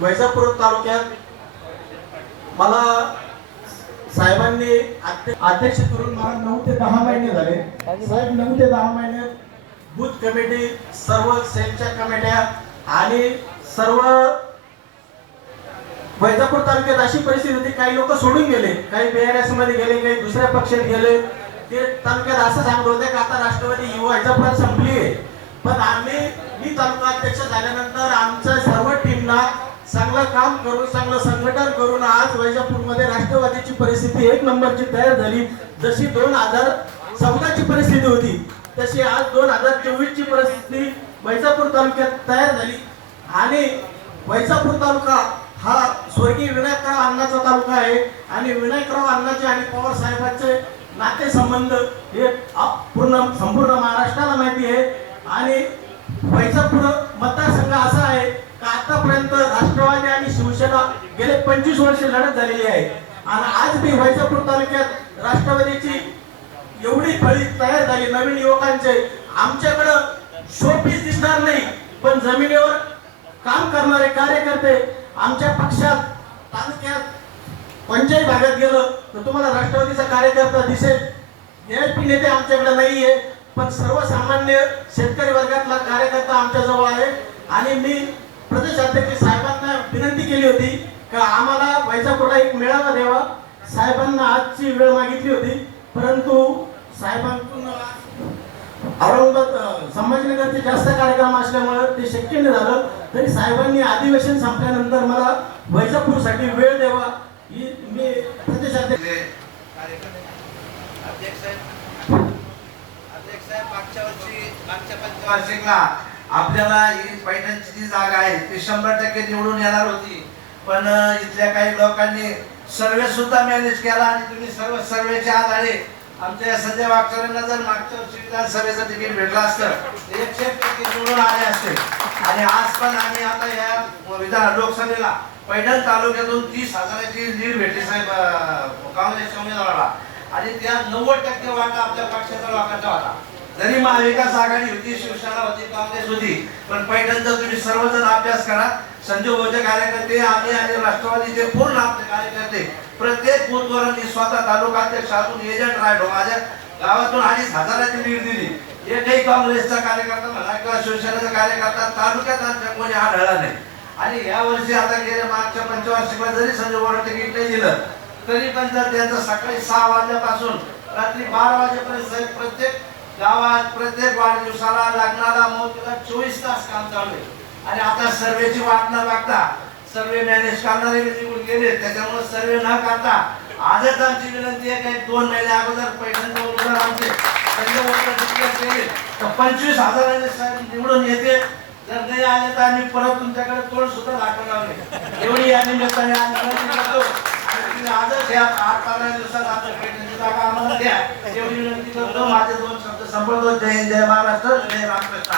वैजापूर तालुक्यात मला साहेबांनी अध्यक्ष करून मला नऊ ते दहा महिने झाले. साहेब नऊ ते दहा महिने बूथ कमिटी सर्व सेलच्या कमिट्या आणि सर्व वैजापूर तालुक्यात अशी परिस्थिती होती काही लोक सोडून गेले काही बीआरएसमध्ये गेले काही दुसऱ्या पक्षात गेले. ते तालुक्यात असं सांगत होते की आता राष्ट्रवादी युवा वैजापुरात संपली आहे पण आम्ही मी तालुका अध्यक्ष झाल्यानंतर आमच्या सर्व चांगलं काम करून चांगलं संघटन करून आज वैजापूरमध्ये राष्ट्रवादीची परिस्थिती एक नंबरची तयार झाली. जशी दोन हजार चौदाची परिस्थिती होती तशी आज दोन हजार चोवीसची परिस्थिती वैजापूर तालुक्यात तयार झाली. आणि वैजापूर तालुका हा स्वर्गीय विनायकराव अण्णाचा तालुका आहे. आणि विनायकराव अण्णाचे आणि पवार साहेबांचे नातेसंबंध हे पूर्ण संपूर्ण महाराष्ट्राला माहिती आहे. आणि वैजापूर आतापर्यंत राष्ट्रवादी आणि शिवसेना गेले पंचवीस वर्ष लढत झालेली आहे. आणि आज मी वैजापूर तालुक्यात राष्ट्रवादीची एवढी फळी तयार झाली नवीन युवकांचे. आमच्याकडं शोपीस दिसणार नाही पण जमिनीवर काम करणारे कार्यकर्ते आमच्या पक्षात तालुक्यात पंचायत भागात गेलं तर तुम्हाला राष्ट्रवादीचा कार्यकर्ता दिसेल. एआयपी नेते आमच्याकडे नाहीये पण सर्वसामान्य शेतकरी वर्गातला कार्यकर्ता आमच्या जवळ आहे. आणि मी प्रदेश अध्यक्ष साहेबांना विनंती केली होती का आम्हाला वैजापूरला एक मेळावा द्यावा. साहेबांना आजची वेळ मागितली होती परंतु साहेबांकडून औरंगाबाद संभाजीनगरचे जास्त कार्यक्रम असल्यामुळं ते शक्य नाही झालं. तरी साहेबांनी अधिवेशन संपल्यानंतर मला वैजापूरसाठी वेळ द्यावा ही मी प्रदेश अध्यक्ष अध्यक्ष अध्यक्ष साहेब मागच्या वर्षी मागच्या पंचवार्षिकला आपल्याला ही पैठणची जी जागा आहे ती शंभर टक्के निवडून येणार होती. पण इथल्या काही लोकांनी सर्वे सुद्धा मॅनेज केला आणि तुम्ही सर्व सर्वेच्या आधारे आमच्या संजय वागचौरेंना जर मागच्या वर्षी विधानसभेचं तिकीट भेटलं असतं तर एकशे टक्के निवडून आले असते. आणि आज पण आम्ही आता या विधान लोकसभेला पैठण तालुक्यातून तीस हजाराची लीड भेटली साहेब काँग्रेसच्या उमेदवाराला. आणि त्या नव्वद टक्के वाटा आपल्या पक्षाचा लोकांचा होता. जरी महाविकास आघाडी होती शिवसेना होती काँग्रेस होती पण पैठणचा तुम्ही सर्वजण अभ्यास करा. संजय भाऊचे कार्यकर्ते आम्ही आणि राष्ट्रवादीचे पूर्ण आपले कार्यकर्ते प्रत्येक बूथवर मी स्वतः तालुका अध्यक्ष अजून एजंट राहिलो माझ्या गावातून अडीच हजाराची लीड दिली. एकही काँग्रेसचा कार्यकर्ता म्हणा किंवा शिवसेनेचा कार्यकर्ता तालुक्यात आमच्या कोणी आढळला नाही. आणि या वर्षी आता गेल्या मागच्या पंचवार्षिकला जरी संजय भाऊ तिकीट नाही दिलं तरी पण जर त्यांचं सकाळी सहा वाजल्यापासून रात्री बारा वाजेपर्यंत प्रत्येक गावात प्रत्येक वाढदिवसाला लग्नाला मोतीला चोवीस तास काम चालू आहे. आणि आता सर्वेची वाट न बघता सर्वे मॅनेज करणारे निघून गेले त्याच्यामुळे सर्वे न करता आजच आमची विनंती आहे काही दोन महिने अगोदर पैठण उमेदवार आमचे केले. तर पंचवीस हजाराने साहेब निवडून येते. जर नाही आले तर आम्ही परत तुमच्याकडे तोड सुद्धा दाखवणार नाही. एवढी या निमित्ताने आजच या आठ पंधरा दिवसात आमच्या पैठणची जागा आम्हाला द्या. एवढी विनंती करतो. माझे दोन जय हिंद जय महाराष्ट्र जय रामकृष्ण हरी.